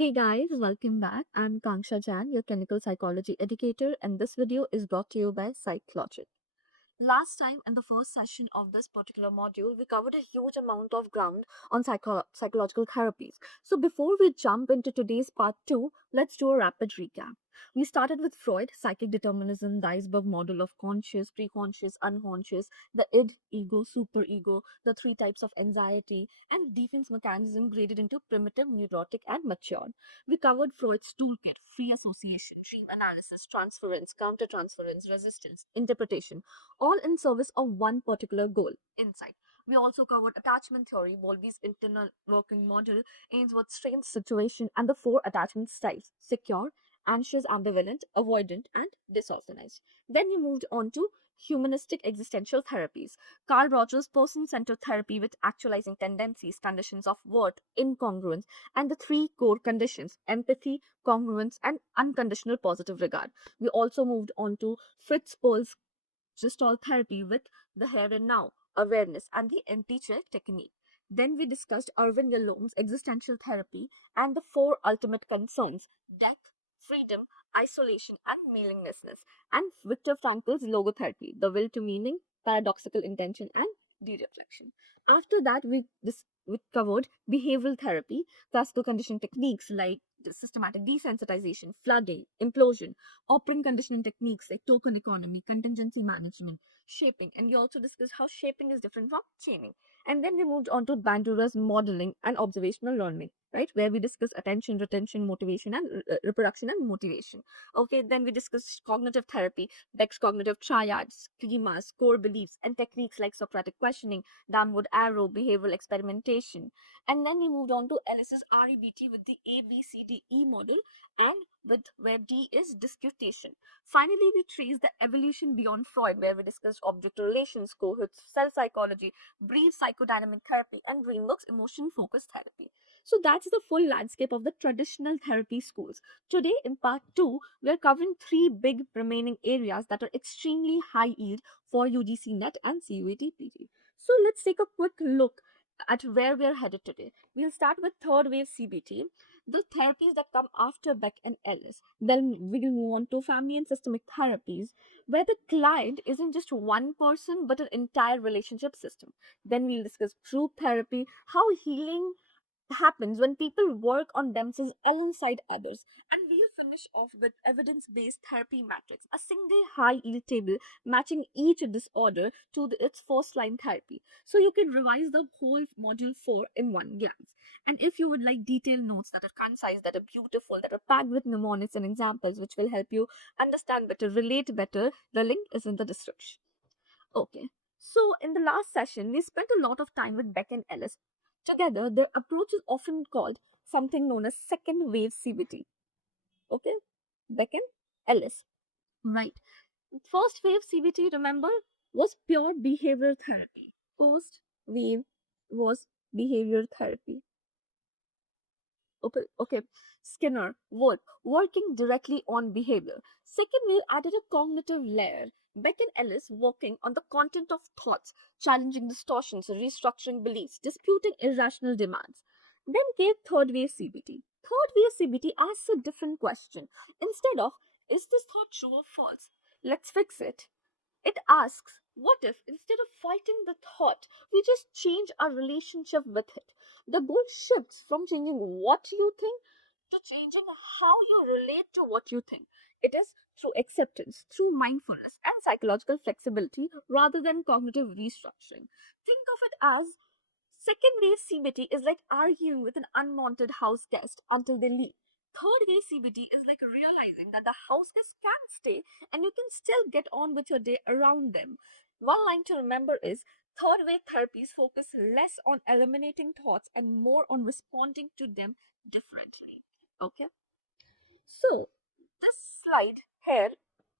Hey guys, welcome back. I'm Akanksha Jain, your clinical psychology educator, and this video is brought to you by Psychology. Last time in the first session of this particular module, we covered a huge amount of ground on psychological therapies. So before we jump into today's part 2, let's do a rapid recap. We started with Freud, psychic determinism, the iceberg model of conscious, preconscious, unconscious, the id, ego, superego, the three types of anxiety, and defense mechanism graded into primitive, neurotic, and mature. We covered Freud's toolkit, free association, dream analysis, transference, countertransference, resistance, interpretation, all in service of one particular goal, insight. We also covered attachment theory, Bowlby's internal working model, Ainsworth's strange situation, and the four attachment styles: secure, anxious, ambivalent, avoidant, and disorganized. Then we moved on to humanistic existential therapies. Carl Rogers' person centered therapy with actualizing tendencies, conditions of worth, incongruence, and the three core conditions: empathy, congruence, and unconditional positive regard. We also moved on to Fritz Perls' gestalt therapy with the here and now, awareness, and the empty chair technique. Then we discussed Irvin Yalom's existential therapy and the four ultimate concerns: death, freedom, isolation, and meaninglessness, and Viktor Frankl's logotherapy, the will to meaning, paradoxical intention, and de-reflection. After that, we covered behavioral therapy, classical conditioning techniques like the systematic desensitization, flooding, implosion, operant conditioning techniques like token economy, contingency management, shaping, and we also discussed how shaping is different from chaining. And then we moved on to Bandura's modeling and observational learning, right, where we discuss attention, retention, motivation, and reproduction and motivation. Okay, then we discussed cognitive therapy, Beck's cognitive triads, schemas, core beliefs, and techniques like Socratic questioning, downward arrow, behavioral experimentation. And then we moved on to Ellis's REBT with the ABCDE model and with where D is disputation. Finally, we trace the evolution beyond Freud, where we discussed object relations, cohorts, cell psychology, brief psychodynamic therapy, and Greenberg's emotion focused therapy. So that's the full landscape of the traditional therapy schools. Today, in part 2, we are covering three big remaining areas that are extremely high yield for UGC NET and CUET PG. So let's take a quick look at where we are headed today. We'll start with third wave CBT, the therapies that come after Beck and Ellis. Then we'll move on to family and systemic therapies, where the client isn't just one person but an entire relationship system. Then we'll discuss group therapy, how healing happens when people work on themselves alongside others. And we'll finish off with evidence based therapy matrix, a single high yield table matching each disorder to its first line therapy. So you can revise the whole module 4 in one glance. And if you would like detailed notes that are concise, that are beautiful, that are packed with mnemonics and examples, which will help you understand better, relate better, the link is in the description. Okay. So, in the last session, we spent a lot of time with Beck and Ellis. Together, their approach is often called something known as second wave CBT. Okay? Beck and Ellis. Right. First wave CBT, remember, was pure behavioral therapy. First wave was behavioral therapy. Okay. Skinner, working directly on behavior. Second wave added a cognitive layer. Beck and Ellis working on the content of thoughts, challenging distortions, restructuring beliefs, disputing irrational demands. Then came third wave CBT. Third wave CBT asks a different question. Instead of, is this thought true or false? Let's fix it. It asks, what if instead of fighting the thought, we just change our relationship with it? The goal shifts from changing what you think to changing how you relate to what you think. It is through acceptance, through mindfulness, and psychological flexibility rather than cognitive restructuring. Think of it as second wave CBT is like arguing with an unwanted house guest until they leave. Third wave CBT is like realizing that the house guest can stay and you can still get on with your day around them. One line to remember is third wave therapies focus less on eliminating thoughts and more on responding to them differently. Okay? So, this slide here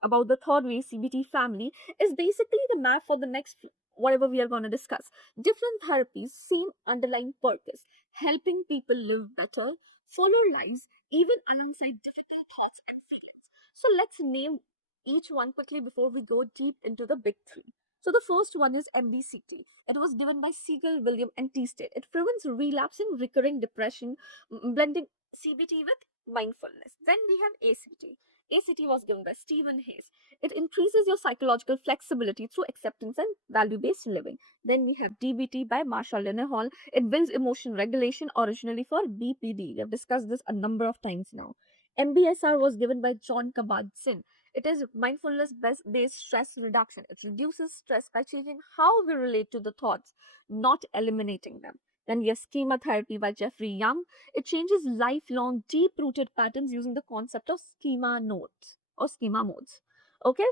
about the third wave CBT family is basically the map for the next whatever we are going to discuss. Different therapies, same underlying purpose: helping people live better, follow lives, even alongside difficult thoughts and feelings. So, let's name each one quickly before we go deep into the big three. So, the first one is MBCT. It was given by Segal, William, and Teasdale. It prevents relapsing recurring depression, blending CBT with mindfulness. Then we have ACT. ACT was given by Stephen Hayes. It increases your psychological flexibility through acceptance and value-based living. Then we have DBT by Marshall Linehan. It builds emotion regulation, originally for BPD. We have discussed this a number of times now. MBSR was given by John Kabat-Zinn. It is mindfulness-based stress reduction. It reduces stress by changing how we relate to the thoughts, not eliminating them. Then we have schema therapy by Jeffrey Young. It changes lifelong, deep-rooted patterns using the concept of schema nodes or schema modes. Okay?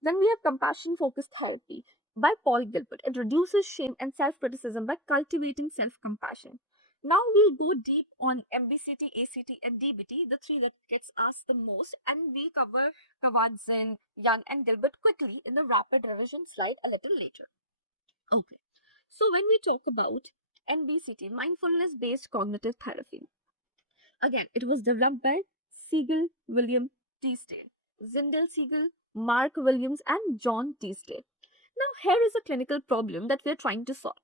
Then we have compassion-focused therapy by Paul Gilbert. It reduces shame and self-criticism by cultivating self-compassion. Now we'll go deep on MBCT, ACT, and DBT, the three that gets asked the most, and we'll cover Kabat-Zinn, Young, and Gilbert quickly in the rapid revision slide a little later. Okay. So when we talk about MBCT, mindfulness-based cognitive therapy, again, it was developed by Segal, William Teasdale, Zindel Segal, Mark Williams, and John Teasdale. Now, here is a clinical problem that we are trying to solve.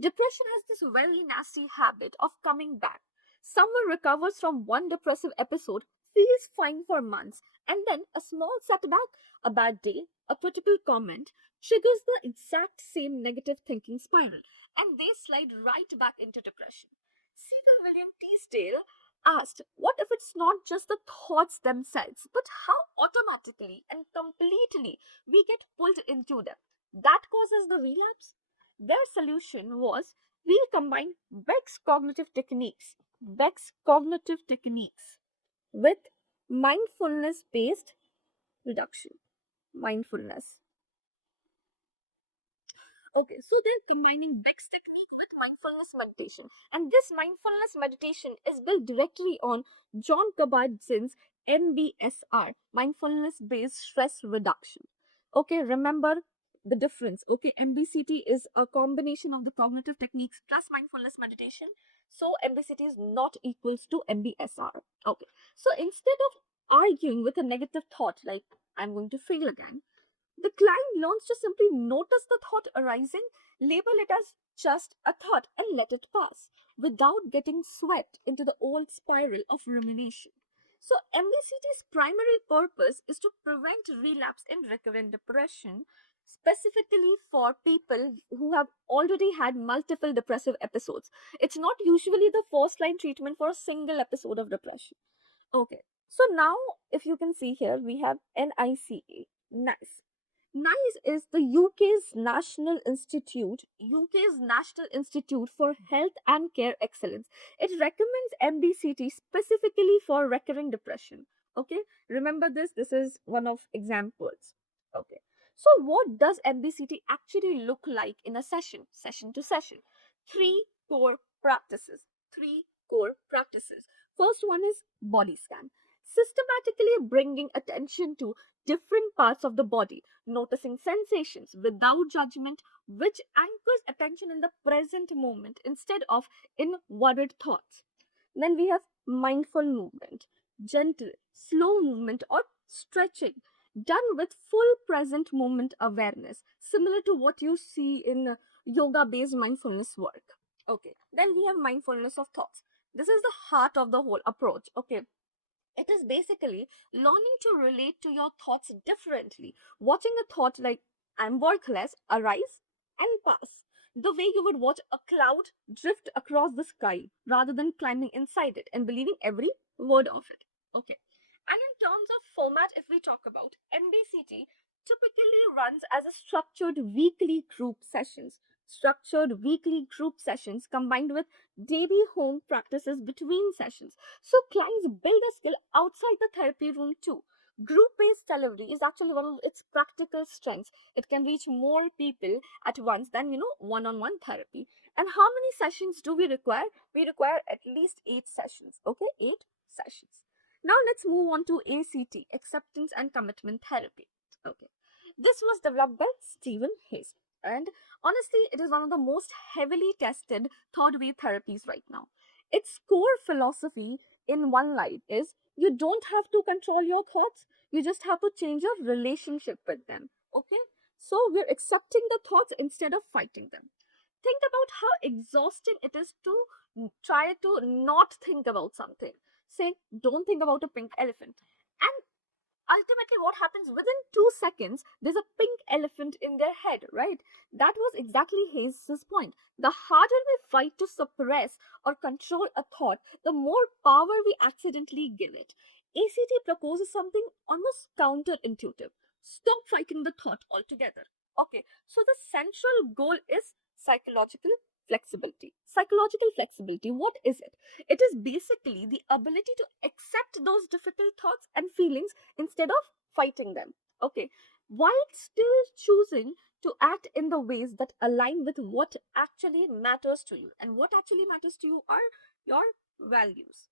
Depression has this very nasty habit of coming back. Someone recovers from one depressive episode, feels fine for months, and then a small setback, a bad day, a critical comment triggers the exact same negative thinking spiral, and they slide right back into depression. Segal William Teasdale asked, what if it's not just the thoughts themselves, but how automatically and completely we get pulled into them? That causes the relapse? Their solution was, we'll combine Beck's cognitive techniques with mindfulness-based reduction. Mindfulness. Okay, so they're combining Beck's technique with mindfulness meditation. And this mindfulness meditation is built directly on John Kabat-Zinn's MBSR, mindfulness-based stress reduction. Okay, remember the difference. Okay, MBCT is a combination of the cognitive techniques plus mindfulness meditation. So MBCT is not equals to MBSR. Okay, so instead of arguing with a negative thought like I'm going to fail again, the client learns to simply notice the thought arising, label it as just a thought, and let it pass without getting swept into the old spiral of rumination. So, MBCT's primary purpose is to prevent relapse in recurrent depression, specifically for people who have already had multiple depressive episodes. It's not usually the first line treatment for a single episode of depression. Okay, so now if you can see here, we have NICE. Nice. NICE is the UK's National Institute for Health and Care Excellence. It recommends MBCT specifically for recurring depression. Okay, remember this. This is one of examples. Okay, so what does MBCT actually look like in a session to session? Three core practices. Three core practices. First one is body scan. Systematically bringing attention to different parts of the body, noticing sensations without judgment, which anchors attention in the present moment instead of in worried thoughts. Then we have mindful movement, gentle, slow movement or stretching, done with full present moment awareness, similar to what you see in yoga based mindfulness work. Okay, then we have mindfulness of thoughts. This is the heart of the whole approach. Okay, it is basically learning to relate to your thoughts differently. Watching a thought like, I'm worthless, arise and pass. The way you would watch a cloud drift across the sky rather than climbing inside it and believing every word of it. Okay. And in terms of format, if we talk about MBCT, typically runs as a structured weekly group sessions combined with daily home practices between sessions. So clients build a skill outside the therapy room too. Group-based delivery is actually one of its practical strengths. It can reach more people at once than, one-on-one therapy. And how many sessions do we require? We require at least 8 sessions. Okay, 8 sessions. Now let's move on to ACT, Acceptance and Commitment Therapy. Okay, this was developed by Stephen Hayes, and honestly, it is one of the most heavily tested third-wave therapies right now. Its core philosophy in one line is you don't have to control your thoughts, you just have to change your relationship with them. Okay, so we're accepting the thoughts instead of fighting them. Think about how exhausting it is to Try to not think about something. Say, don't think about a pink elephant. And ultimately, what happens within 2 seconds, there's a pink elephant in their head, right? That was exactly Hayes' point. The harder we fight to suppress or control a thought, the more power we accidentally give it. ACT proposes something almost counterintuitive. Stop fighting the thought altogether. Okay, so the central goal is psychological flexibility. Psychological flexibility, what is it? It is basically the ability to accept those difficult thoughts and feelings instead of fighting them. Okay, while still choosing to act in the ways that align with what actually matters to you. And what actually matters to you are your values.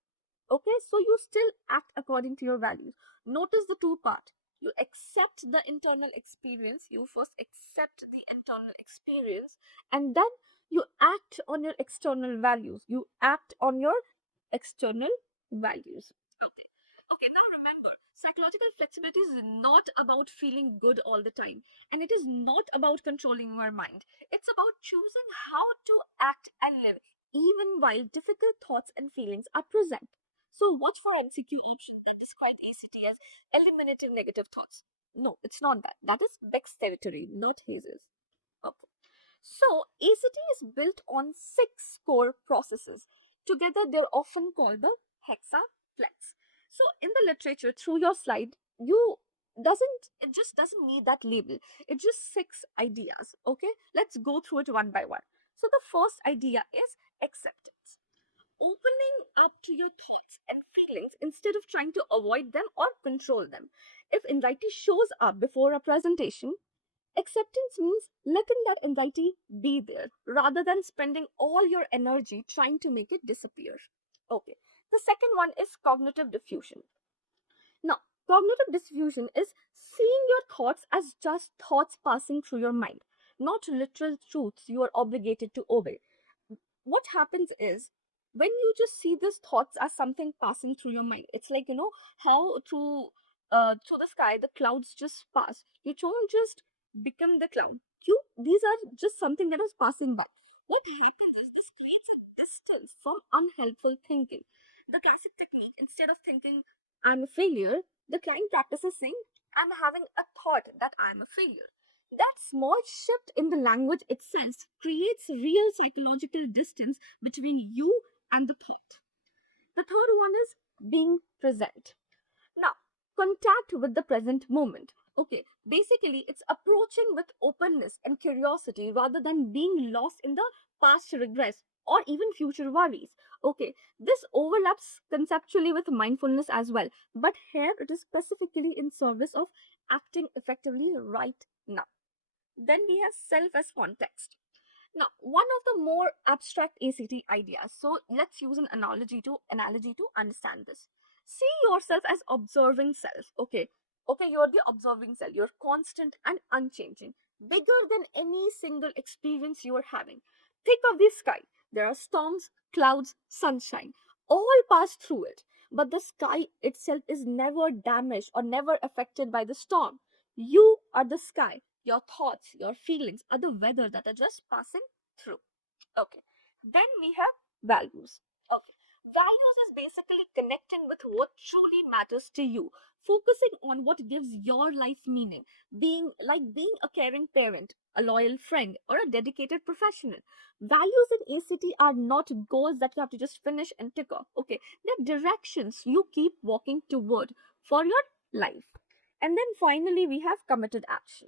Okay, so you still act according to your values. Notice the two part. You accept the internal experience. You first accept the internal experience, and then you act on your external values. You act on your external values. Okay. Okay, now remember, psychological flexibility is not about feeling good all the time, and it is not about controlling your mind. It's about choosing how to act and live, even while difficult thoughts and feelings are present. So, watch for MCQ options that describe ACT as eliminating negative thoughts. No, it's not that. That is Beck's territory, not Hayes's. Okay. So, ACT is built on 6 core processes. Together, they're often called the hexaplex. So, in the literature, through your slide, it just doesn't need that label. It's just 6 ideas. Okay, let's go through it one by one. So, the first idea is acceptance. Opening up to your thoughts and feelings instead of trying to avoid them or control them. If anxiety shows up before a presentation, acceptance means letting that anxiety be there rather than spending all your energy trying to make it disappear. Okay. The second one is cognitive diffusion. Now, cognitive diffusion is seeing your thoughts as just thoughts passing through your mind, not literal truths you are obligated to obey. What happens is when you just see these thoughts as something passing through your mind, it's like, how through the sky the clouds just pass. You don't just become the cloud. These are just something that is passing by. What happens is this creates a distance from unhelpful thinking. The classic technique, instead of thinking I'm a failure, the client practices saying I'm having a thought that I'm a failure. That small shift in the language itself creates real psychological distance between you and the thought. The third one is being present. Now, contact with the present moment. Okay, basically, it's approaching with openness and curiosity rather than being lost in the past regrets or even future worries. Okay, this overlaps conceptually with mindfulness as well, but here it is specifically in service of acting effectively right now. Then we have self as context. Now, one of the more abstract ACT ideas. So let's use an analogy to understand this. See yourself as observing self. Okay. Okay, you're the observing self. You're constant and unchanging, bigger than any single experience you are having. Think of the sky. There are storms, clouds, sunshine. All pass through it. But the sky itself is never damaged or never affected by the storm. You are the sky. Your thoughts, your feelings are the weather that are just passing through. Okay. Then we have values. Okay. Values is basically connecting with what truly matters to you, focusing on what gives your life meaning, being a caring parent, a loyal friend, or a dedicated professional. Values in ACT are not goals that you have to just finish and tick off. Okay. They're directions you keep walking toward for your life. And then finally, we have committed action.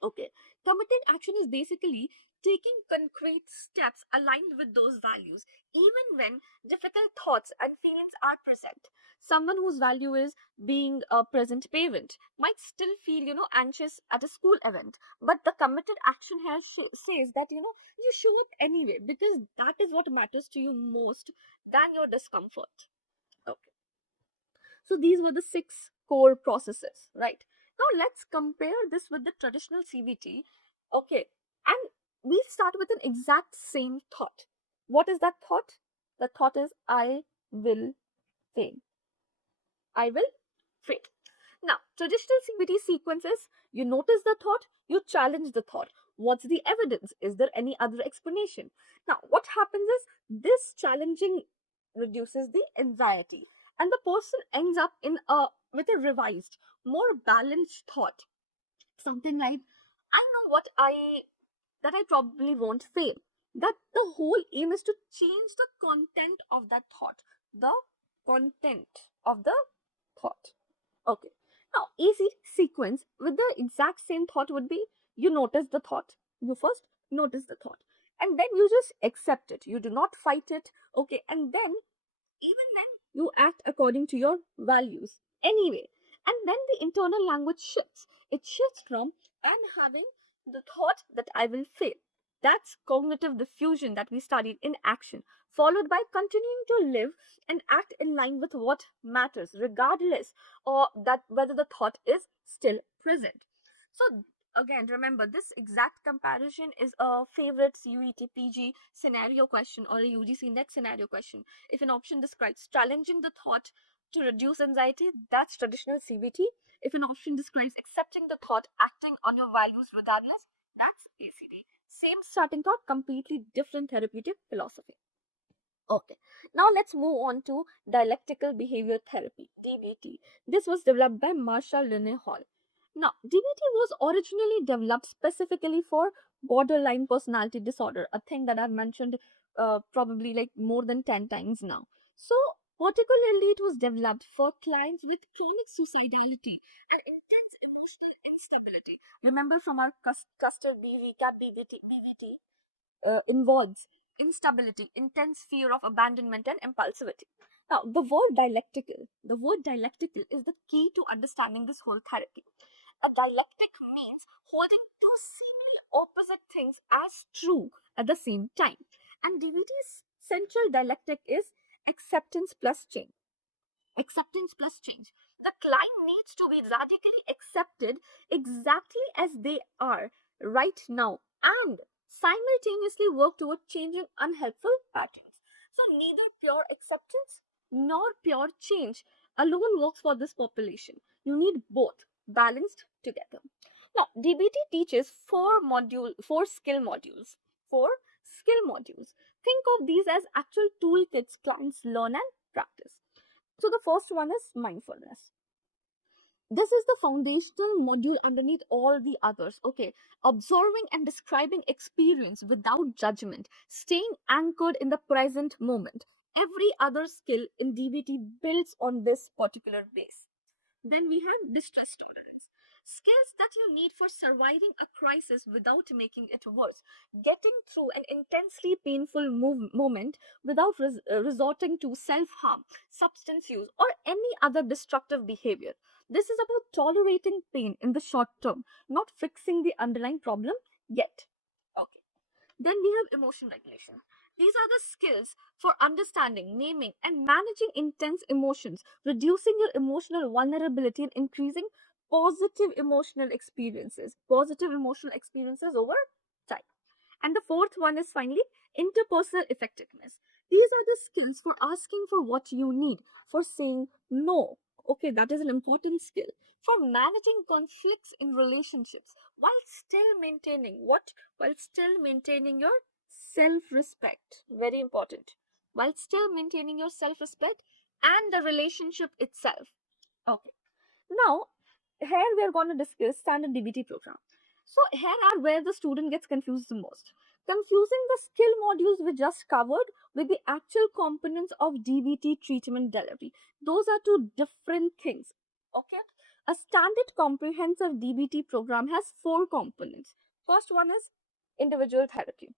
Okay, committed action is basically taking concrete steps aligned with those values, even when difficult thoughts and feelings are present. Someone whose value is being a present parent might still feel, anxious at a school event, but the committed action here says that, you show up anyway because that is what matters to you most than your discomfort. Okay. So these were the 6 core processes, right? Now let's compare this with the traditional CBT. Okay, and we start with an exact same thought. What is that thought? The thought is I will fail. I will fail. Now, traditional CBT sequences, you notice the thought, you challenge the thought. What's the evidence? Is there any other explanation? Now, what happens is this challenging reduces the anxiety, and the person ends up in a with a revised, more balanced thought. Something like, I know what I that I probably won't fail. That the whole aim is to change the content of that thought. The content of the thought. Okay. Now, easy sequence with the exact same thought would be you notice the thought. You first notice the thought. And then you just accept it. You do not fight it. Okay. And then, even then, you act according to your values. Anyway. And then the internal language shifts. It shifts from I'm having the thought that I will fail. That's cognitive diffusion that we studied in action, followed by continuing to live and act in line with what matters, regardless or that whether the thought is still present. So again, remember this exact comparison is a favorite CUET PG scenario question or a UGC NET scenario question. If an option describes challenging the thought to reduce anxiety, that's traditional CBT. If an option describes accepting the thought, acting on your values regardless, that's ACD. Same starting thought, completely different therapeutic philosophy. Okay, now let's move on to dialectical behavior therapy, DBT. This was developed by Marshall Lene Hall. Now, DBT was originally developed specifically for borderline personality disorder, a thing that I've mentioned probably like more than 10 times now. So, particularly, it was developed for clients with chronic suicidality and intense emotional instability. Remember from our custard B recap, BVT involves instability, intense fear of abandonment, and impulsivity. Now, the word dialectical is the key to understanding this whole therapy. A dialectic means holding two seemingly opposite things as true at the same time. And DVT's central dialectic is acceptance plus change. Acceptance plus change. The client needs to be radically accepted exactly as they are right now and simultaneously work toward changing unhelpful patterns. So, neither pure acceptance nor pure change alone works for this population. You need both balanced together. Now, DBT teaches four skill modules. Four skill modules. Think of these as actual toolkits clients learn and practice. So the first one is mindfulness. This is the foundational module underneath all the others. Okay, observing and describing experience without judgment, staying anchored in the present moment. Every other skill in DBT builds on this particular base. Then we have distress tolerance. Skills that you need for surviving a crisis without making it worse. Getting through an intensely painful moment without resorting to self harm, substance use, or any other destructive behavior. This is about tolerating pain in the short term, not fixing the underlying problem yet. Okay. Then we have emotion regulation. These are the skills for understanding, naming, and managing intense emotions, reducing your emotional vulnerability and increasing positive emotional experiences over time. And the fourth one is finally interpersonal effectiveness. These are the skills for asking for what you need, for saying no. Okay, that is an important skill. For managing conflicts in relationships while still maintaining what? While still maintaining your self respect. Very important. While still maintaining your self respect and the relationship itself. Okay. Now, here we are going to discuss standard DBT program. So here are where the student gets confused the most. Confusing the skill modules we just covered with the actual components of DBT treatment delivery. Those are two different things. Okay. A standard comprehensive DBT program has four components. First one is individual therapy.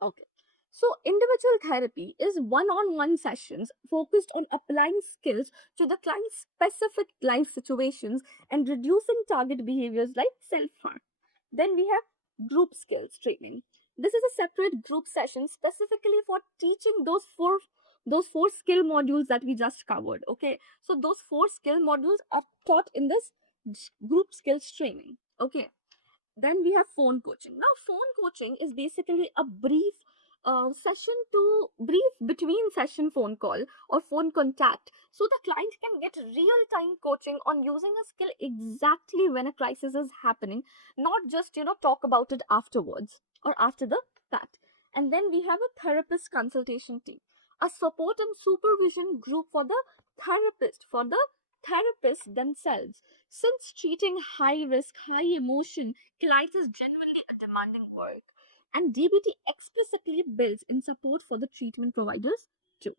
Okay. So, individual therapy is one on one sessions focused on applying skills to the client's specific life situations and reducing target behaviors like self harm. Then we have group skills training. This is a separate group session specifically for teaching those four skill modules that we just covered. Okay, so those four skill modules are taught in this group skills training. Okay, then we have phone coaching. Now, phone coaching is basically a brief session to brief between session phone call or phone contact, so the client can get real time coaching on using a skill exactly when a crisis is happening, not just talk about it afterwards or after the fact. And then we have a therapist consultation team, a support and supervision group for the therapists themselves, since treating high risk, high emotion clients is genuinely a demanding work. And DBT explicitly builds in support for the treatment providers too.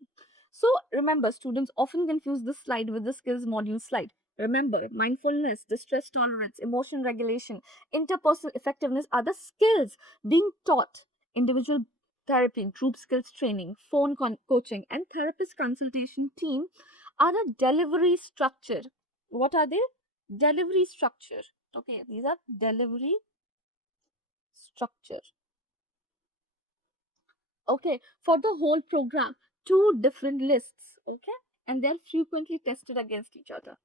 So remember, students often confuse this slide with the skills module slide. Remember, mindfulness, distress tolerance, emotion regulation, interpersonal effectiveness are the skills being taught. Individual therapy, group skills training, phone coaching, and therapist consultation team are a delivery structure. What are they? Delivery structure. Okay, these are delivery structure. Okay, for the whole program, two different lists. Okay, and they're frequently tested against each other.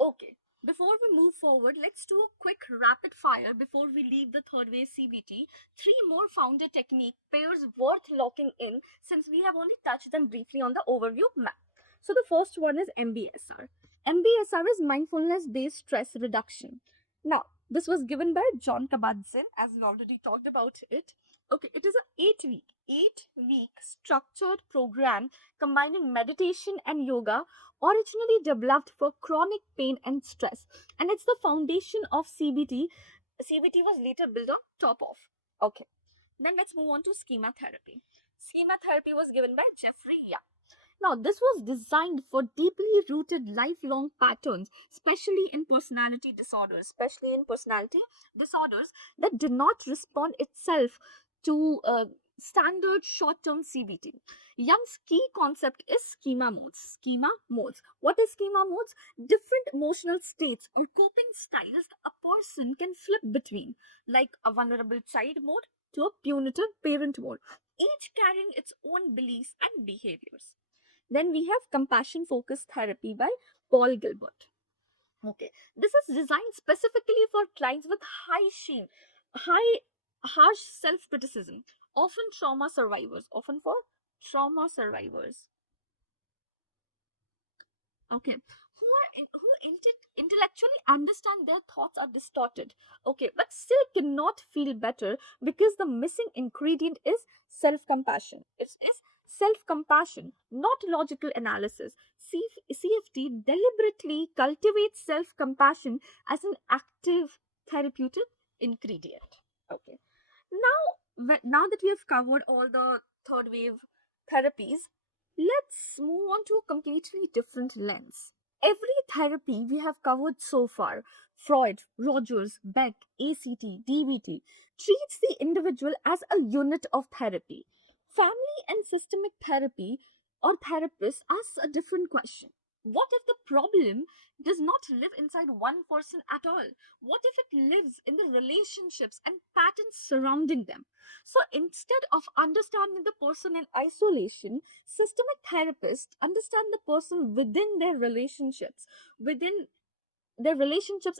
Okay, before we move forward, let's do a quick rapid fire before we leave the third wave CBT. Three more founder technique pairs worth locking in, since we have only touched them briefly on the overview map. So the first one is MBSR. MBSR is mindfulness-based stress reduction. Now, this was given by John Kabat-Zinn, as we already talked about it. Okay, it is an 8-week structured program combining meditation and yoga, originally developed for chronic pain and stress, and it's the foundation of CBT. CBT was later built on top of. Okay, then let's move on to schema therapy. Schema therapy was given by Jeffrey Young. Now, this was designed for deeply rooted lifelong patterns, especially in personality disorders that did not respond itself to standard short-term CBT. Young's key concept is schema modes. Schema modes. What is schema modes? Different emotional states or coping styles a person can flip between, like a vulnerable child mode to a punitive parent mode, each carrying its own beliefs and behaviors. Then we have compassion focused therapy by Paul Gilbert. Okay, this is designed specifically for clients with high shame, high harsh self criticism, often trauma survivors, often for trauma survivors. Okay, intellectually understand their thoughts are distorted. Okay, but still cannot feel better because the missing ingredient is self compassion. It is self compassion, not logical analysis. CFT deliberately cultivates self compassion as an active therapeutic ingredient. Okay, now that we have covered all the third wave therapies, let's move on to a completely different lens. Every therapy we have covered so far, Freud, Rogers, Beck, ACT, DBT, treats the individual as a unit of therapy. Family and systemic therapy or therapists ask a different question. What if the problem does not live inside one person at all? What if it lives in the relationships and patterns surrounding them? So instead of understanding the person in isolation, systemic therapists understand the person within their relationships,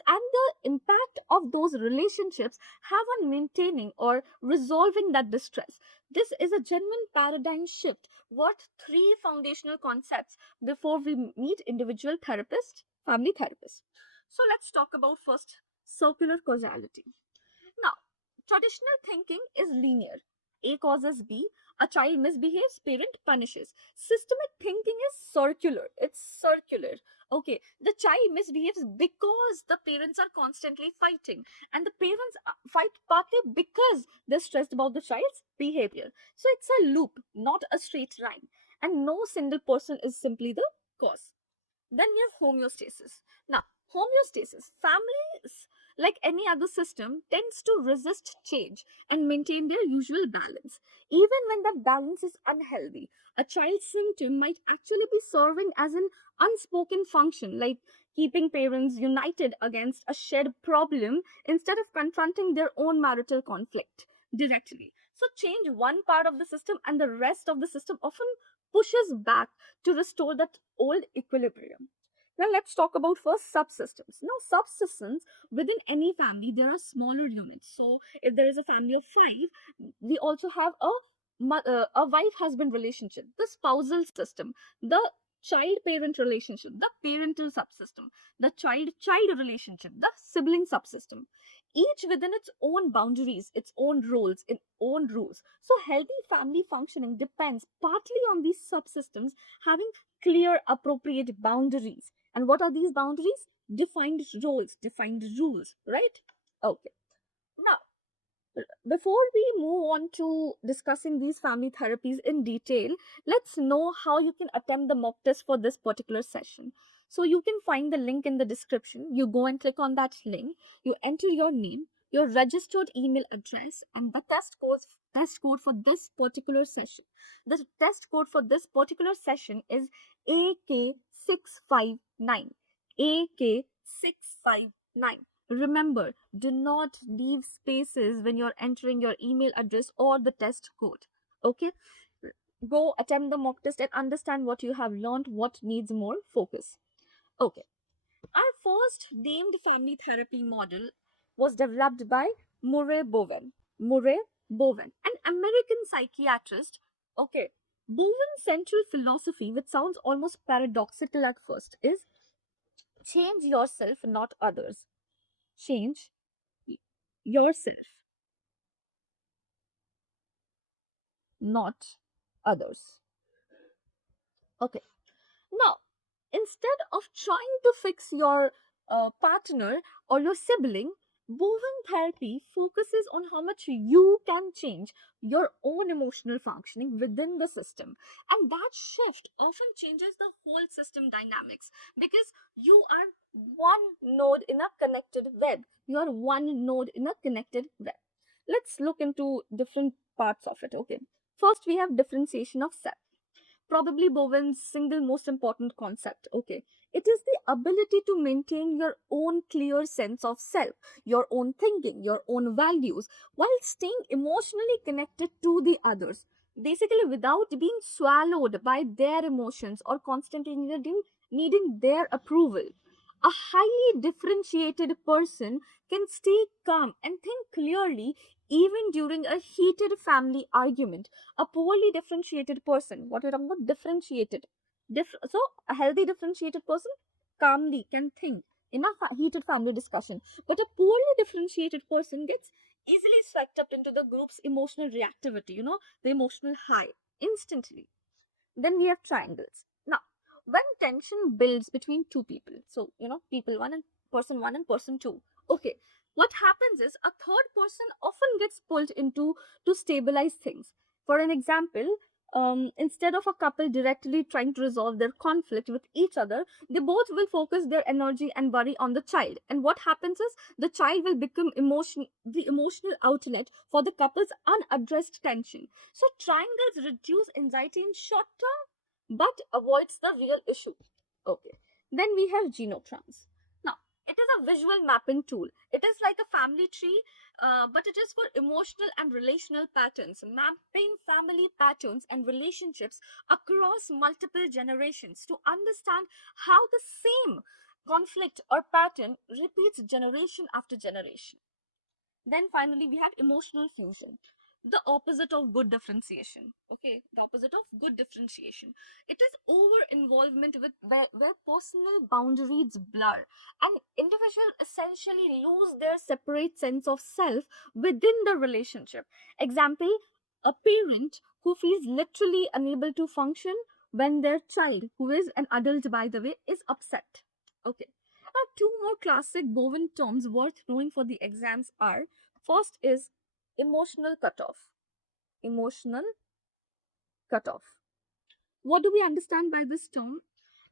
and the impact of those relationships have on maintaining or resolving that distress. This is a genuine paradigm shift worth three foundational concepts before we meet individual therapists, family therapists. So let's talk about first circular causality. Now, traditional thinking is linear. A causes B, a child misbehaves, parent punishes. Systemic thinking is circular. It's circular. Okay, the child misbehaves because the parents are constantly fighting, and the parents fight partly because they're stressed about the child's behavior. So it's a loop, not a straight line, and no single person is simply the cause. Then we have homeostasis. Now, homeostasis, families, like any other system, tends to resist change and maintain their usual balance. Even when that balance is unhealthy, a child's symptom might actually be serving as an unspoken function, like keeping parents united against a shared problem instead of confronting their own marital conflict directly. So, change one part of the system, and the rest of the system often pushes back to restore that old equilibrium. Now let's talk about first subsystems. Now subsystems within any family, there are smaller units. So if there is a family of 5, we also have a wife-husband relationship, the spousal system, the child-parent relationship, the parental subsystem, the child-child relationship, the sibling subsystem, each within its own boundaries, its own roles, its own rules. So healthy family functioning depends partly on these subsystems having clear, appropriate boundaries. And what are these boundaries? Defined roles, defined rules, right? Okay. Now, before we move on to discussing these family therapies in detail, let's know how you can attempt the mock test for this particular session. So you can find the link in the description. You go and click on that link. You enter your name, your registered email address, and the test code for this particular session. The test code for this particular session is AK659. AK659. Remember, do not leave spaces when you're entering your email address or the test code. Okay? Go attempt the mock test and understand what you have learned, what needs more focus. Okay. Our first named family therapy model was developed by Murray Bowen. Murray Bowen, an American psychiatrist. Okay. Bowen's central philosophy, which sounds almost paradoxical at first, is change yourself, not others. Change yourself, not others. Okay. Now, instead of trying to fix your partner or your sibling, Bowen therapy focuses on how much you can change your own emotional functioning within the system. And that shift often changes the whole system dynamics because you are one node in a connected web. You are one node in a connected web. Let's look into different parts of it. Okay. First, we have differentiation of self, probably Bowen's single most important concept. Okay. It is the ability to maintain your own clear sense of self, your own thinking, your own values, while staying emotionally connected to the others. Basically, without being swallowed by their emotions or constantly needing their approval. A highly differentiated person can stay calm and think clearly even during a heated family argument. A poorly differentiated person, what we're talking about, differentiated. So, a healthy differentiated person calmly can think in a heated family discussion. But a poorly differentiated person gets easily swept up into the group's emotional reactivity, the emotional high instantly. Then we have triangles. Now, when tension builds between two people, so people one and person two. Okay, what happens is a third person often gets pulled into to stabilize things. For an example, instead of a couple directly trying to resolve their conflict with each other, they both will focus their energy and worry on the child. And what happens is the child will become the emotional outlet for the couple's unaddressed tension. So triangles reduce anxiety in short term but avoids the real issue. Okay. Then we have genograms. Now, it is a visual mapping tool. It is like a family tree, but it is for emotional and relational patterns, mapping family patterns and relationships across multiple generations to understand how the same conflict or pattern repeats generation after generation. Then finally, we have emotional fusion, the opposite of good differentiation. Okay, the opposite of good differentiation. It is over involvement with where personal boundaries blur and individuals essentially lose their separate sense of self within the relationship. Example, a parent who feels literally unable to function when their child, who is an adult by the way, is upset. Okay. Now, two more classic Bowen terms worth knowing for the exams are: first is emotional cutoff. Emotional cutoff. What do we understand by this term?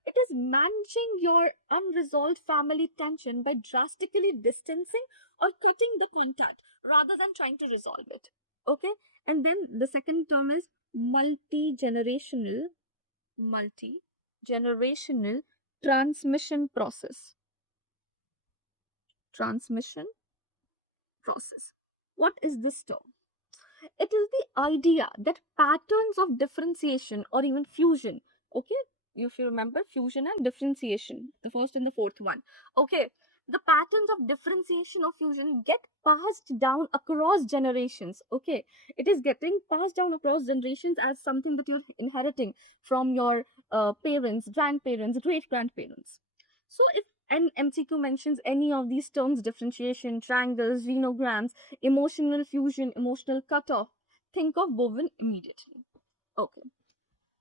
It is managing your unresolved family tension by drastically distancing or cutting the contact rather than trying to resolve it. Okay? And then the second term is multi generational transmission process. Transmission process. What is this term? It is the idea that patterns of differentiation or even fusion, okay, You should remember fusion and differentiation, the first and the fourth one. Okay, the patterns of differentiation or fusion get passed down across generations. Okay, it is getting passed down across generations as something that you're inheriting from your parents, grandparents, great grandparents. So if an MCQ mentions any of these terms, differentiation, triangles, xenograms, emotional fusion, emotional cutoff, think of Bowen immediately. Okay.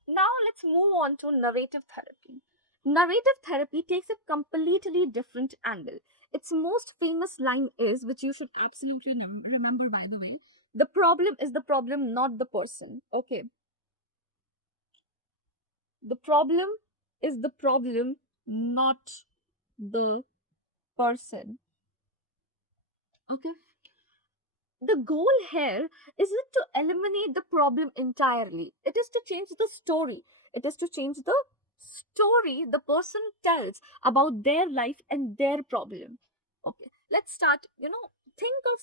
Now let's move on to narrative therapy. Narrative therapy takes a completely different angle. Its most famous line is, which you should absolutely remember by the way, the problem is the problem, not the person. Okay. The problem is the problem, not the person. Okay. The goal here isn't to eliminate the problem entirely. It is to change the story. It is to change the story the person tells about their life and their problem. Okay, let's start. Think of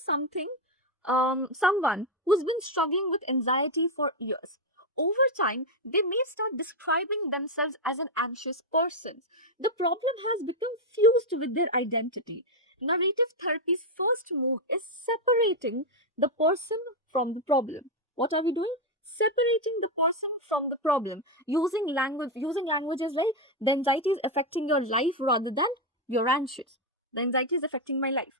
someone who's been struggling with anxiety for years. Over time, they may start describing themselves as an anxious person. The problem has become fused with their identity. Narrative therapy's first move is separating the person from the problem. What are we doing? Separating the person from the problem. Using languages like the anxiety is affecting your life rather than you're anxious. The anxiety is affecting my life.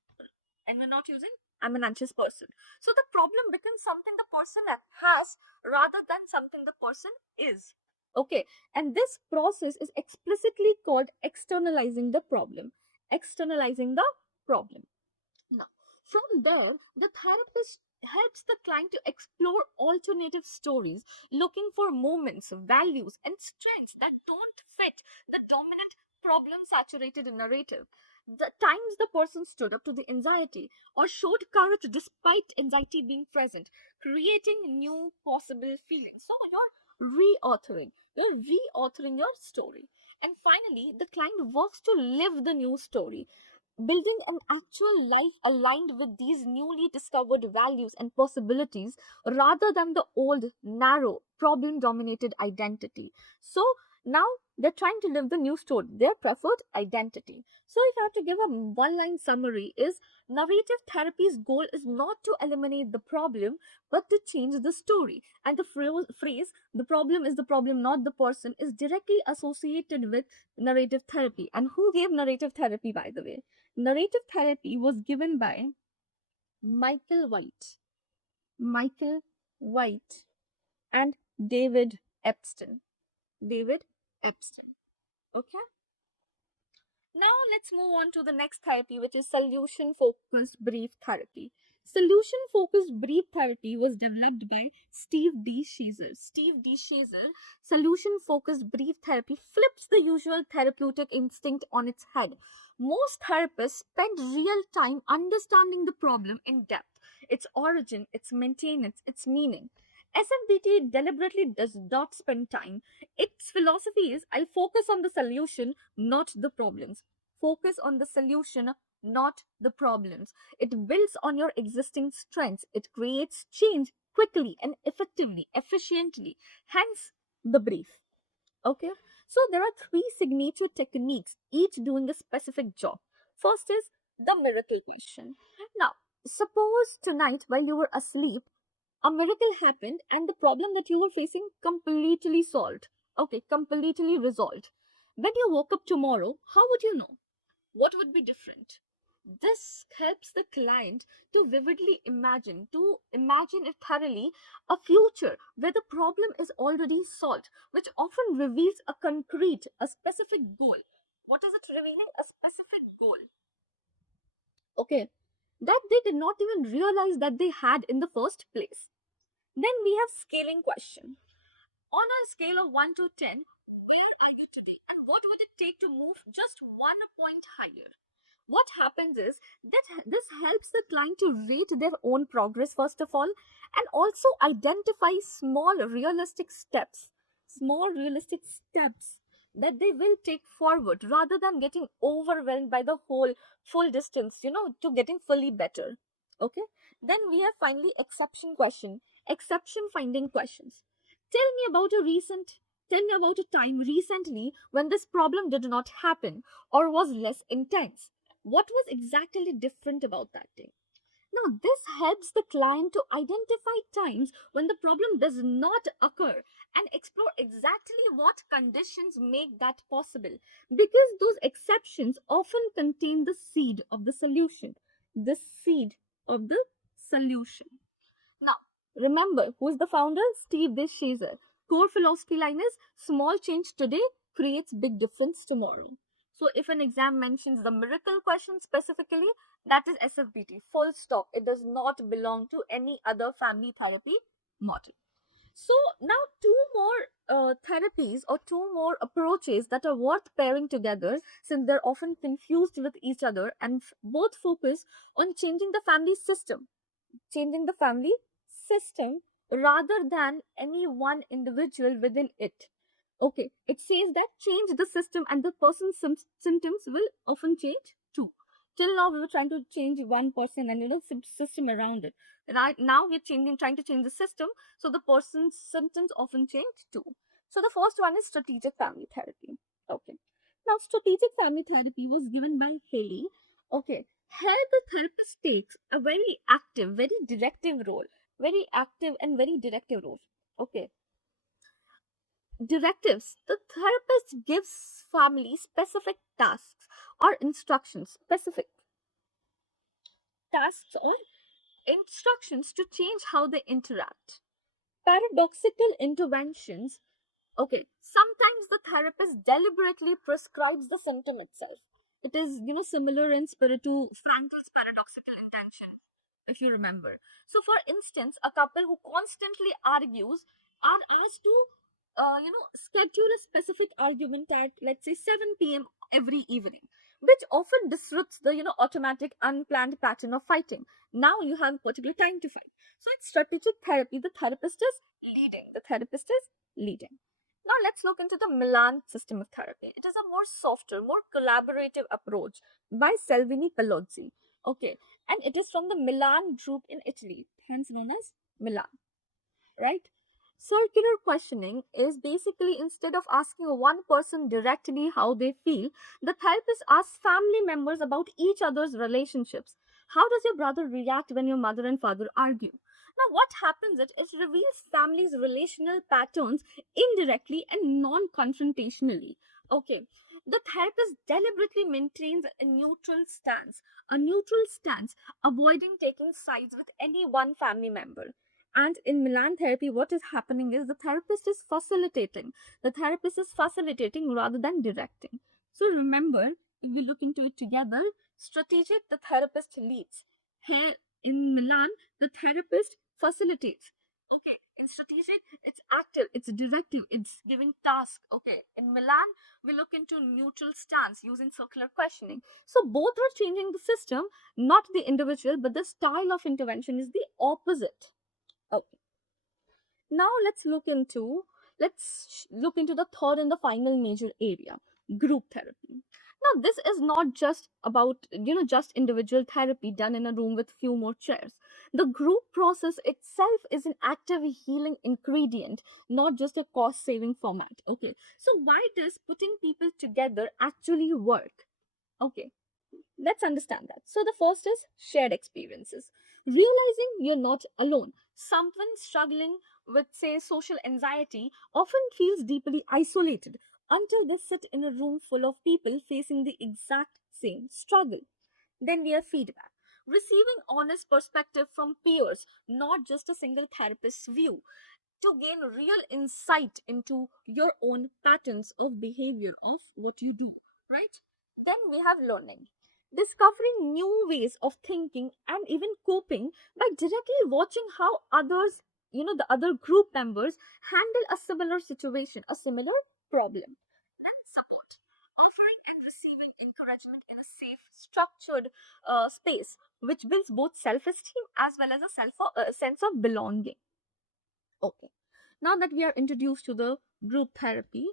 And we're not using I'm an anxious person. So the problem becomes something the person has rather than something the person is. Okay, and this process is explicitly called externalizing the problem. Externalizing the problem. Now, from there, the therapist helps the client to explore alternative stories, looking for moments, values, and strengths that don't fit the dominant problem saturated narrative. The times the person stood up to the anxiety or showed courage despite anxiety being present, creating new possible feelings. So you're reauthoring your story. And finally, the client works to live the new story, building an actual life aligned with these newly discovered values and possibilities rather than the old, narrow, problem dominated identity. So now they're trying to live the new story, their preferred identity. So, if I have to give a one line summary, is narrative therapy's goal is not to eliminate the problem but to change the story. And the phrase, the problem is the problem, not the person, is directly associated with narrative therapy. And who gave narrative therapy, by the way? Narrative therapy was given by Michael White, Michael White, and David Epstein. David Epstein. Okay. Now let's move on to the next therapy, which is solution focused brief therapy. Solution focused brief therapy was developed by Steve D. Shazer. Steve D. Shazer, solution focused brief therapy flips the usual therapeutic instinct on its head. Most therapists spend real time understanding the problem in depth, its origin, its maintenance, its meaning. SFBT deliberately does not spend time. Its philosophy is I'll focus on the solution, not the problems. Focus on the solution, not the problems. It builds on your existing strengths. It creates change quickly and effectively, efficiently. Hence the brief. Okay. So there are three signature techniques, each doing a specific job. First is the miracle question. Now, suppose tonight while you were asleep, a miracle happened and the problem that you were facing completely solved. Okay, completely resolved. When you woke up tomorrow, how would you know? What would be different? This helps the client to vividly imagine it thoroughly, a future where the problem is already solved, which often reveals a specific goal. What is it revealing? A specific goal. Okay, that they did not even realize that they had in the first place. Then we have scaling question. On a scale of 1 to 10, where are you today? And what would it take to move just 1 point higher? What happens is that this helps the client to rate their own progress, first of all, and also identify small realistic steps that they will take forward rather than getting overwhelmed by the whole full distance, to getting fully better. Okay. Then we have finally exception finding questions. Tell me about a recent Tell me about a time recently when this problem did not happen or was less intense. What was exactly different about that day? Now, this helps the client to identify times when the problem does not occur and explore exactly what conditions make that possible, because those exceptions often contain the seed of the solution. The seed of the solution. Now, remember, who is the founder? Steve Shazer. Core philosophy line is small change today creates big difference tomorrow. So if an exam mentions the miracle question specifically, that is SFBT, full stop. It does not belong to any other family therapy model. So now two more therapies or two more approaches that are worth pairing together, since they're often confused with each other and both focus on changing the family system rather than any one individual within it. Okay, it says that change the system and the person's symptoms will often change too. Till now, we were trying to change one person and system around it. Right now, we're trying to change the system, so the person's symptoms often change too. So the first one is strategic family therapy. Okay, now strategic family therapy was given by Haley. Okay, here the therapist takes a very active, very directive role, very active and very directive role. Okay, directives. The therapist gives family specific tasks or instructions, specific tasks or instructions to change how they interact. Paradoxical interventions. Okay, sometimes the therapist deliberately prescribes the symptom itself. It is, similar in spirit to Frankel's paradoxical intention, if you remember. So, for instance, a couple who constantly argues are asked to, schedule a specific argument at, let's say, 7 p.m. every evening, which often disrupts the, automatic, unplanned pattern of fighting. Now you have a particular time to fight. So, in strategic therapy, the therapist is leading. The therapist is leading. Now let's look into the Milan system of therapy. It is a more softer, more collaborative approach by Salvini Palozzi. Okay, and it is from the Milan group in Italy, hence known as Milan, right? Circular questioning is basically, instead of asking one person directly how they feel, the therapist asks family members about each other's relationships. How does your brother react when your mother and father argue? Now, what happens is it reveals families' relational patterns indirectly and non confrontationally. Okay, the therapist deliberately maintains a neutral stance, avoiding taking sides with any one family member. And in Milan therapy, what is happening is the therapist is facilitating. The therapist is facilitating rather than directing. So remember, if we look into it together, strategic, the therapist leads. Here in Milan, the therapist facilitates. Okay, in strategic, it's active, it's directive, it's giving task. Okay, in Milan, we look into neutral stance using circular questioning. So both are changing the system, not the individual, but the style of intervention is the opposite. Okay. Now let's look into the third and the final major area, group therapy. Now this is not just about just individual therapy done in a room with few more chairs. The group process itself is an active healing ingredient, not just a cost saving format. Okay, so why does putting people together actually work? Okay, let's understand that. So the first is shared experiences. Realizing you're not alone. Someone struggling with, say, social anxiety often feels deeply isolated until they sit in a room full of people facing the exact same struggle. Then we have feedback. Receiving honest perspective from peers, not just a single therapist's view, to gain real insight into your own patterns of behavior of what you do, right? Then we have learning, discovering new ways of thinking and even coping by directly watching how others, the other group members handle a similar situation, a similar problem. Then support, offering and receiving encouragement in a safe, structured space, which builds both self-esteem as well as a sense of belonging. Okay. Now that we are introduced to the group therapy,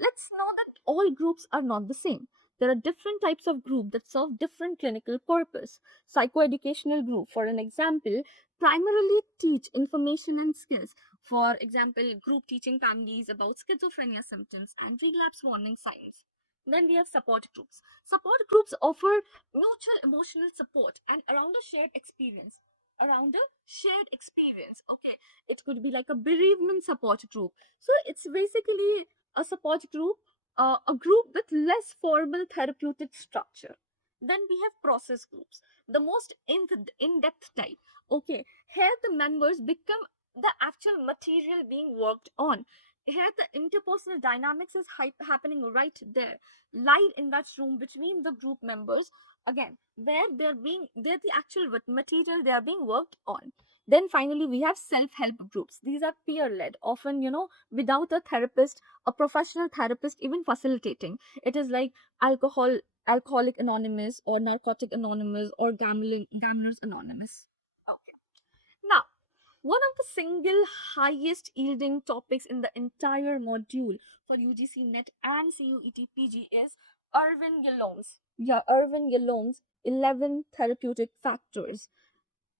let's know that all groups are not the same. There are different types of group that serve different clinical purpose. Psychoeducational group, for an example, primarily teach information and skills. For example, group teaching families about schizophrenia symptoms and relapse warning signs. Then we have support groups. Support groups offer mutual emotional support and around a shared experience. Around a shared experience. Okay. It could be like a bereavement support group. So it's basically a support group, a group with less formal therapeutic structure. Then we have process groups, the most in-depth type. Okay, here the members become the actual material being worked on. Here the interpersonal dynamics is happening right there, live in that room between the group members. Again, where they're the actual material they are being worked on. Then finally we have self-help groups. These are peer-led, often without a therapist, a professional therapist even facilitating. It is like alcoholic anonymous or narcotic anonymous or gamblers anonymous. Okay. Now, one of the single highest yielding topics in the entire module for UGC NET and CUET PG is Irvin Yalom's 11 therapeutic factors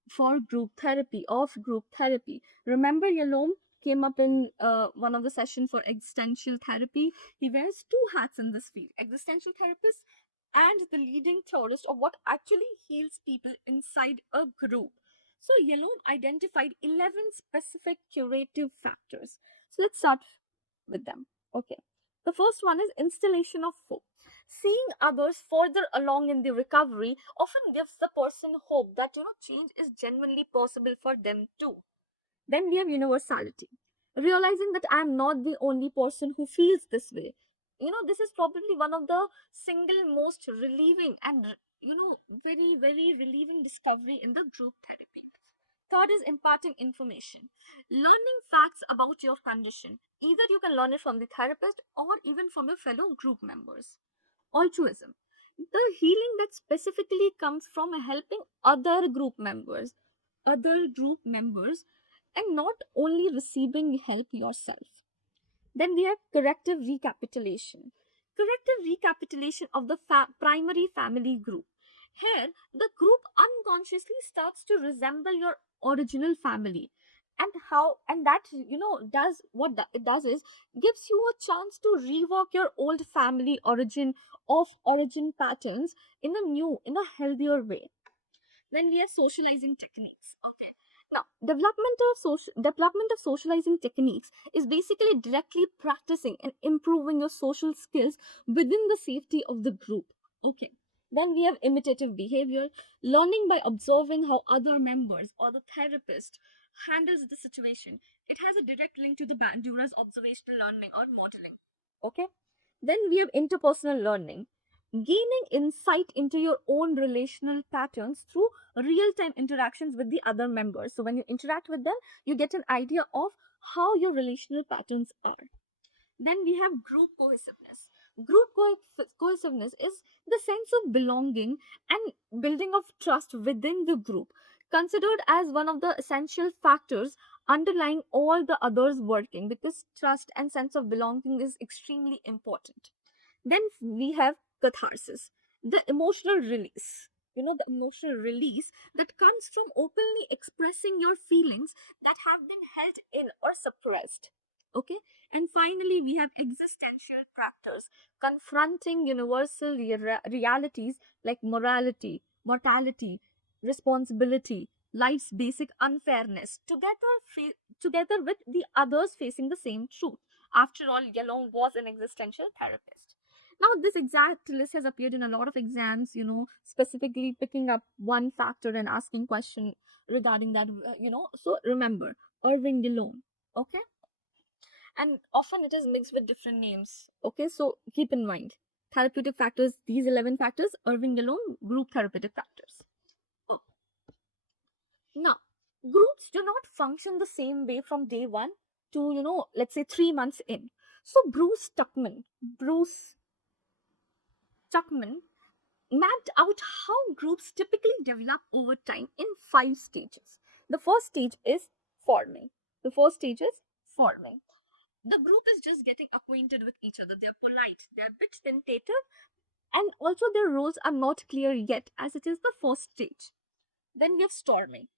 for group therapy. Remember, Yalom came up in one of the sessions for existential therapy. He wears two hats in this field: existential therapist and the leading theorist of what actually heals people inside a group. So Yalom identified 11 specific curative factors. So let's start with them. Okay. The first one is installation of hope. Seeing others further along in the recovery often gives the person hope that change is genuinely possible for them too. Then we have universality. Realizing that I am not the only person who feels this way. This is probably one of the single most relieving and very, very relieving discovery in the group therapy. Third is imparting information. Learning facts about your condition. Either you can learn it from the therapist or even from your fellow group members. Altruism. The healing that specifically comes from helping other group members, and not only receiving help yourself. Then we have corrective recapitulation. Corrective recapitulation of the primary family group. Here, the group unconsciously starts to resemble your original family. And that does what it does is gives you a chance to rework your old family origin patterns in a healthier way. Then we have socializing techniques. Okay. Now, development of socializing techniques is basically directly practicing and improving your social skills within the safety of the group. Okay. Then we have imitative behavior, learning by observing how other members or the therapist handles the situation. It has a direct link to the Bandura's observational learning or modeling. Okay. Then we have interpersonal learning, gaining insight into your own relational patterns through real-time interactions with the other members. So when you interact with them, you get an idea of how your relational patterns are. Then we have group cohesiveness. Cohesiveness is the sense of belonging and building of trust within the group, considered as one of the essential factors underlying all the others working, because trust and sense of belonging is extremely important. Then we have catharsis, the emotional release. The emotional release that comes from openly expressing your feelings that have been held in or suppressed. Okay. And finally, we have existential factors, confronting universal realities like morality, mortality, responsibility, life's basic unfairness, together with the others facing the same truth. After all, Yalom was an existential therapist. Now, this exact list has appeared in a lot of exams, specifically picking up one factor and asking question regarding that, So remember, Irving Yalom, okay? And often it is mixed with different names, okay? So keep in mind, therapeutic factors, these 11 factors, Irving Yalom, group therapeutic factors. Oh. Now, groups do not function the same way from day one to, let's say 3 months in. So Bruce Tuckman mapped out how groups typically develop over time in 5 stages. The first stage is forming. The first stage is forming. The group is just getting acquainted with each other. They're polite, they're a bit tentative, and also their roles are not clear yet, as it is the first stage. Then we have storming.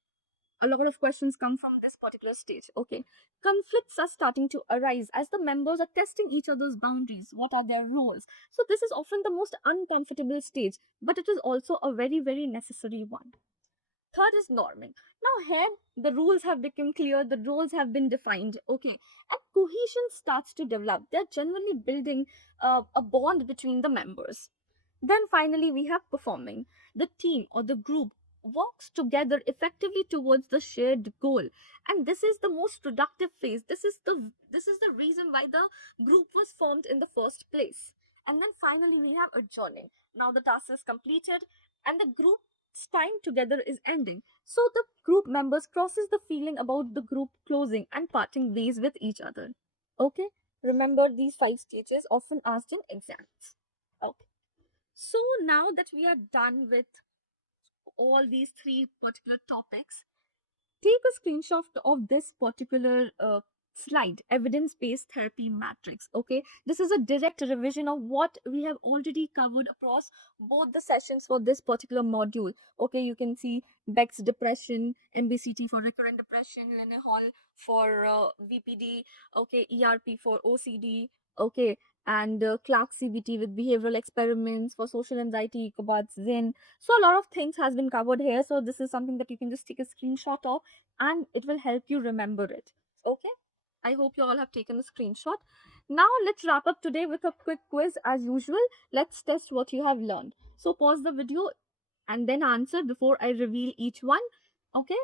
A lot of questions come from this particular stage. Okay. Conflicts are starting to arise as the members are testing each other's boundaries. What are their roles? So, this is often the most uncomfortable stage, but it is also a very, very necessary one. Third is norming. Now, here the rules have become clear, the roles have been defined, okay, and cohesion starts to develop. They're generally building a bond between the members. Then finally, we have performing. The team or the group works together effectively towards the shared goal, and this is the most productive phase. This is the reason why the group was formed in the first place. And then finally, we have adjourning. Now the task is completed, and the group's time together is ending. So the group members crosses the feeling about the group closing and parting ways with each other. Okay, remember these 5 stages often asked in exams. Okay. So now that we are done with all these 3 particular topics, take a screenshot of this particular slide, evidence-based therapy matrix. Okay, this is a direct revision of what we have already covered across both the sessions for this particular module. Okay, you can see Beck's depression, MBCT for recurrent depression, Linney-Hall for VPD, okay, ERP for OCD, okay, and Clark CBT with behavioral experiments for social anxiety, Ecobats, Jain. So a lot of things has been covered here. So this is something that you can just take a screenshot of, and it will help you remember it. Okay, I hope you all have taken a screenshot. Now let's wrap up today with a quick quiz as usual. Let's test what you have learned. So pause the video and then answer before I reveal each one. Okay,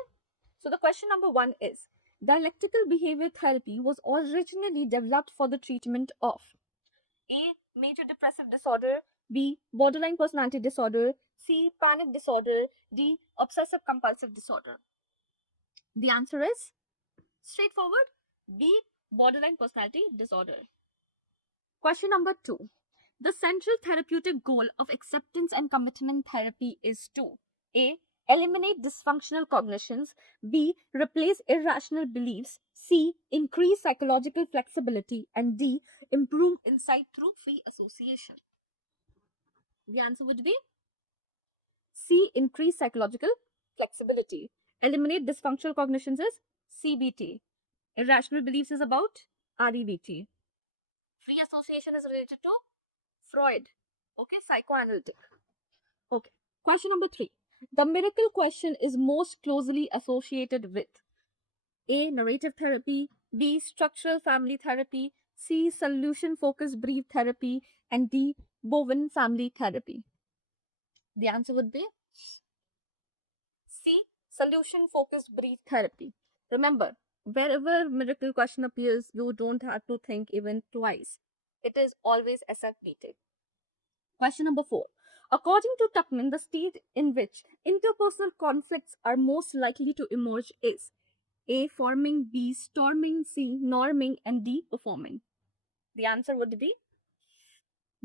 so the question number 1 is, dialectical behavior therapy was originally developed for the treatment of A. Major depressive disorder, B. Borderline personality disorder, C. Panic disorder, D. Obsessive compulsive disorder. The answer is straightforward, B. Borderline personality disorder. Question number 2. The central therapeutic goal of acceptance and commitment therapy is to A. Eliminate dysfunctional cognitions, B. Replace irrational beliefs, C. Increase psychological flexibility, and D. Improve insight through free association. The answer would be C. Increase psychological flexibility. Eliminate dysfunctional cognitions is CBT. Irrational beliefs is about REBT. Free association is related to Freud. Okay, psychoanalytic. Okay. Question number 3. The miracle question is most closely associated with A. Narrative therapy, B. Structural family therapy, C. Solution focused brief therapy, and D. Bowen family therapy. The answer would be C. Solution focused brief therapy. Remember, wherever miracle question appears, you don't have to think even twice. It is always SF-beating. Question number 4. According to Tuckman, the state in which interpersonal conflicts are most likely to emerge is A. Forming, B. Storming, C. Norming, and D. Performing. The answer would be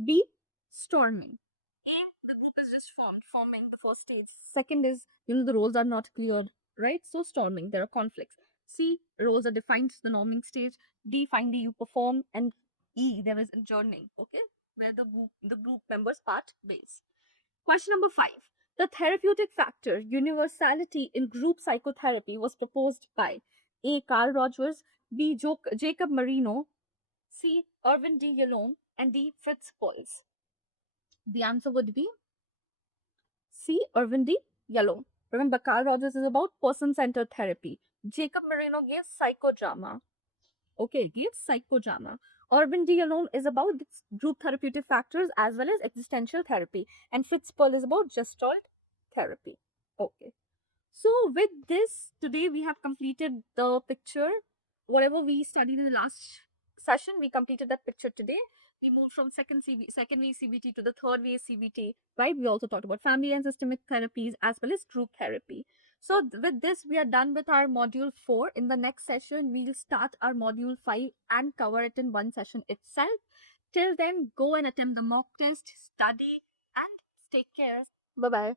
B. Storming. A, the group is just forming the first stage. Second is, the roles are not clear, right? So storming, there are conflicts. C, roles are defined, the norming stage. D, finally you perform. And E, there is adjourning, okay, where the group members part ways. Question number 5. The therapeutic factor, universality in group psychotherapy was proposed by A. Carl Rogers, B. Jacob Marino, C. Irvin D. Yalom, and D. Fritz Perls. The answer would be C. Irvin D. Yalom. Remember, Carl Rogers is about person-centered therapy. Jacob Marino gave psychodrama. Okay, gives psychodrama. Irvin D. Yalom is about group therapeutic factors as well as existential therapy. And Fritz Perls is about gestalt therapy. Okay. So with this, today we have completed the picture. Whatever we studied in the last session, we completed that picture today. We moved from second wave CBT to the third wave CBT, right? We also talked about family and systemic therapies as well as group therapy. So with this, we are done with our module 4. In the next session, we'll start our module 5 and cover it in one session itself. Till then, go and attempt the mock test, study, and take care. Bye-bye.